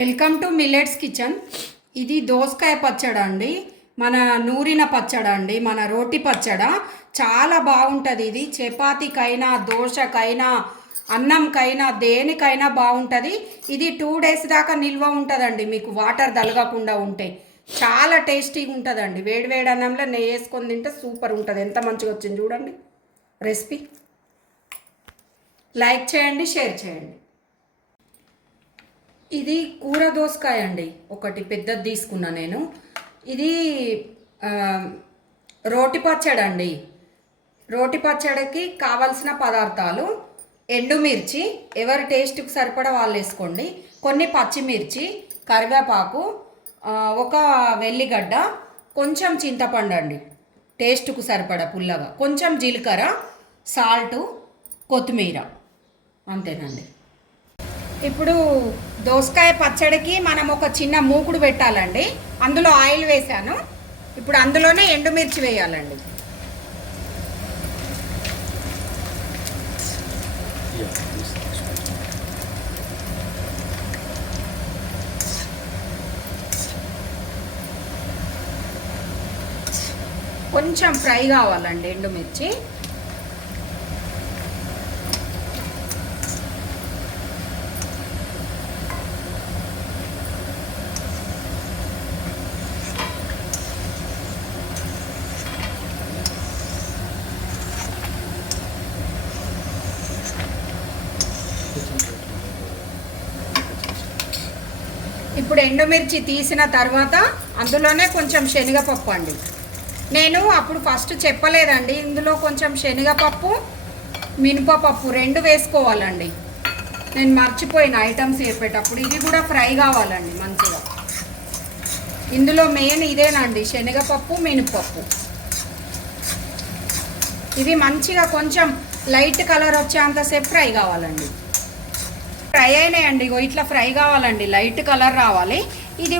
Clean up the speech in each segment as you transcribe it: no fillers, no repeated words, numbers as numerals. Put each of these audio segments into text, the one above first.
Welcome to millets kitchen. ఇది దోసకాయ పచ్చడి అండి. మన నూరిన పచ్చడి అండి, మన రోటి పచ్చడ. చాలా బాగుంటుంది. ఇది చపాతీకైనా, దోశకైనా, అన్నంకైనా, దేనికైనా బాగుంటుంది. ఇది 2 days దాకా నిల్వ ఉంటుందండి. మీకు వాటర్ తలగకుండా ఉంటే చాలా టేస్టీగా ఉంటుందండి. వేడి అన్నంలో నెయ్యి వేసుకొని తింటే సూపర్ ఉంటుంది. ఎంత మంచిగా వచ్చింది చూడండి రెసిపీ. లైక్ చేయండి, షేర్ చేయండి. ఇది కూర దోసకాయ అండి, ఒకటి పెద్దది తీసుకున్నా నేను. ఇది రోటి పచ్చడి అండి. రోటి పచ్చడికి కావలసిన పదార్థాలు: ఎండుమిర్చి, ఎవరి టేస్ట్కి సరిపడా వాళ్ళు వేసుకోండి, కొన్ని పచ్చిమిర్చి, కరివేపాకు, ఒక వెల్లిగడ్డ, కొంచెం చింతపండు అండి టేస్ట్కు సరిపడా పుల్లగా, కొంచెం జీలకర్ర, సాల్టు, కొత్తిమీర, అంతేనండి. ఇప్పుడు దోసకాయ పచ్చడికి మనం ఒక చిన్న మూకుడు పెట్టాలండి. అందులో ఆయిల్ వేసాను. ఇప్పుడు అందులోనే ఎండుమిర్చి వేయాలండి. కొంచెం ఫ్రై కావాలండి ఎండుమిర్చి. ఇప్పుడు ఎండుమిర్చి తీసిన తర్వాత అందులోనే కొంచెం శనగపప్పు అండి. నేను అప్పుడు ఫస్ట్ చెప్పలేదండి, ఇందులో కొంచెం శనగపప్పు, మినపపప్పు 2 వేసుకోవాలండి. నేను మర్చిపోయిన ఐటమ్స్ చెప్పేటప్పుడు. ఇవి కూడా ఫ్రై కావాలండి మంచిగా. ఇందులో మెయిన్ ఇదేనండి, శనగపప్పు, మినపప్పు. ఇవి మంచిగా కొంచెం లైట్ కలర్ వచ్చేంతసేపు ఫ్రై కావాలండి. ఫ్రై అయినాయండి, ఇట్లా ఫ్రై కావాలండి, లైట్ కలర్ రావాలి. ఇది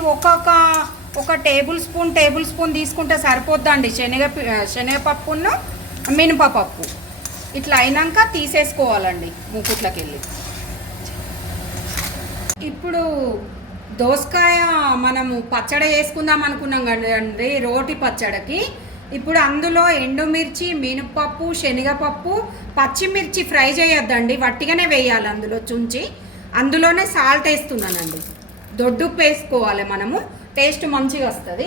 ఒక టేబుల్ స్పూన్ తీసుకుంటే సరిపోద్దండి శనగపప్పును మినపపప్పు. ఇట్లా అయినాక తీసేసుకోవాలండి మూకుట్లోకి వెళ్ళి. ఇప్పుడు దోసకాయ మనము పచ్చడి వేసుకుందాం అనుకున్నాం కదండి రోటి పచ్చడికి. ఇప్పుడు అందులో ఎండుమిర్చి, మినపప్పు, శనగపప్పు, పచ్చిమిర్చి ఫ్రై చేయొద్దండి, వట్టిగానే వేయాలి అందులో చుంచి. అందులోనే సాల్ట్ వేస్తున్నానండి. దొడ్డుప్పు వేసుకోవాలి మనము, టేస్ట్ మంచిగా వస్తుంది.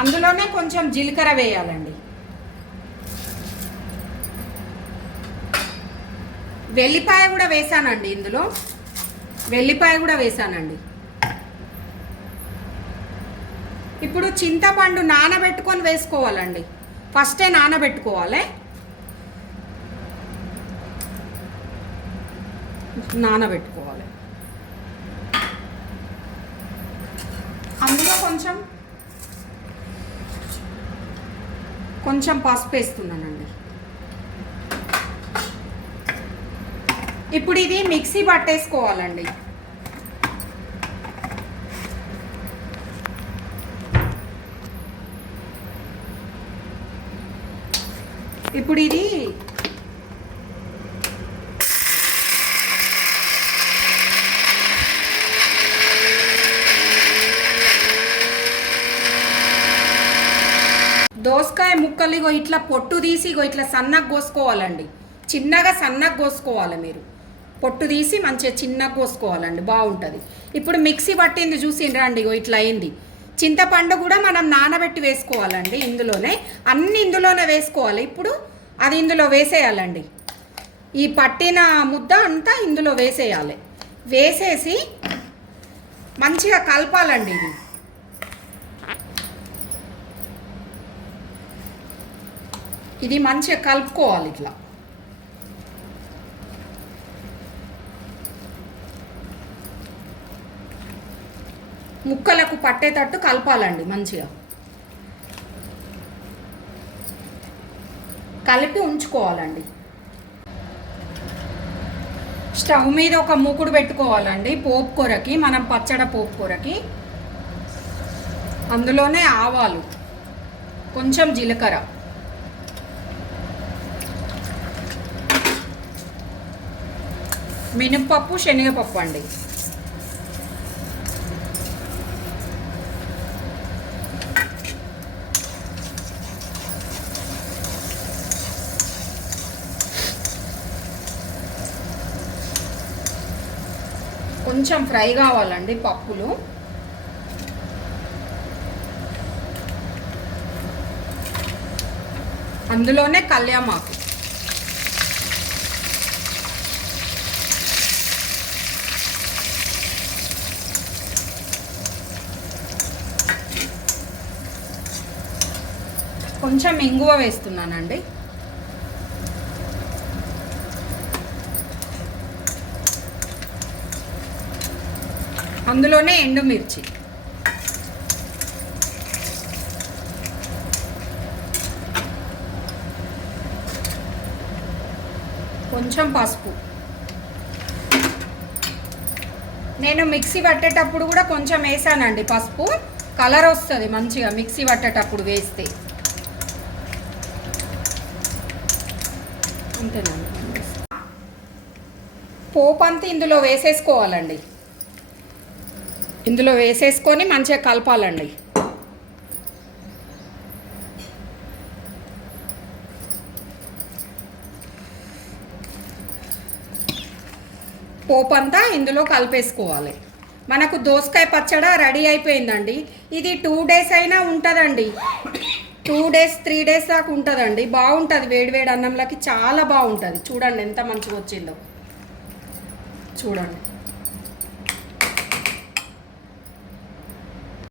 అందులోనే కొంచెం జీలకర్ర వేయాలండి. వెల్లిపాయ కూడా వేసానండి, ఇందులో వెల్లిపాయ కూడా వేసానండి. ఇప్పుడు చింతపండు నానబెట్టుకొని వేసుకోవాలండి. ఫస్టే నానబెట్టుకోవాలి. అందులో కొంచెం పసుపు వేస్తున్నానండి. ఇప్పుడు ఇది మిక్సీ పట్టేసుకోవాలండి. ఇప్పుడు ఇది దోసకాయ ముక్కలు ఇట్లా పొట్టు తీసి ఇట్లా సన్నగా కోసుకోవాలండి. సన్నగా కోసుకోవాలి మీరు. పొట్టు తీసి మంచిగా చిన్నగా కోసుకోవాలండి, బాగుంటుంది. ఇప్పుడు మిక్సీ పట్టింది చూసిండ్రా అండి, ఇట్లా అయింది. చింతపండు కూడా మనం నానబెట్టి వేసుకోవాలండి. అన్నీ ఇందులోనే వేసుకోవాలి. ఇప్పుడు అది ఇందులో వేసేయాలండి. ఈ పట్టిన ముద్ద అంతా ఇందులో వేసేయాలి. వేసేసి మంచిగా కలపాలండి. ఇది మంచిగా కలుపుకోవాలి. ఇట్లా ముక్కలకు పట్టేటట్టు కలపాలండి. మంచిగా కలిపి ఉంచుకోవాలండి. స్టవ్ మీద ఒక మూకుడు పెట్టుకోవాలండి పోపు కూరకి, మనం పచ్చడి పోపు కూరకి. అందులోనే ఆవాలు, కొంచెం జీలకర్ర, మినపప్పు, శనగపప్పు అండి. కొంచెం ఫ్రై కావాలండి పప్పులు. అందులోనే కళ్యామాకు. కొంచెం ఇంగువ వేస్తున్నానండి. అందులోనే ఎండుమిర్చి. కొంచెం పసుపు. నేను మిక్సీ పట్టేటప్పుడు కూడా కొంచెం వేసానండి పసుపు. కలర్ వస్తుంది మంచిగా మిక్సీ పట్టేటప్పుడు వేస్తే. అంతేనండి. పోపు అంతా ఇందులో వేసేసుకోవాలండి. ఇందులో వేసేసుకొని మంచిగా కలపాలండి. పోపు అంతా ఇందులో కలిపేసుకోవాలి. మనకు దోసకాయ పచ్చడి రెడీ అయిపోయిందండి. ఇది 2 days అయినా ఉంటుందండి. 2 days 3 days దాకా ఉంటుందండి. బాగుంటుంది వేడివేడి అన్నంలోకి, చాలా బాగుంటుంది. చూడండి ఎంత మంచిగా వచ్చిందో చూడండి.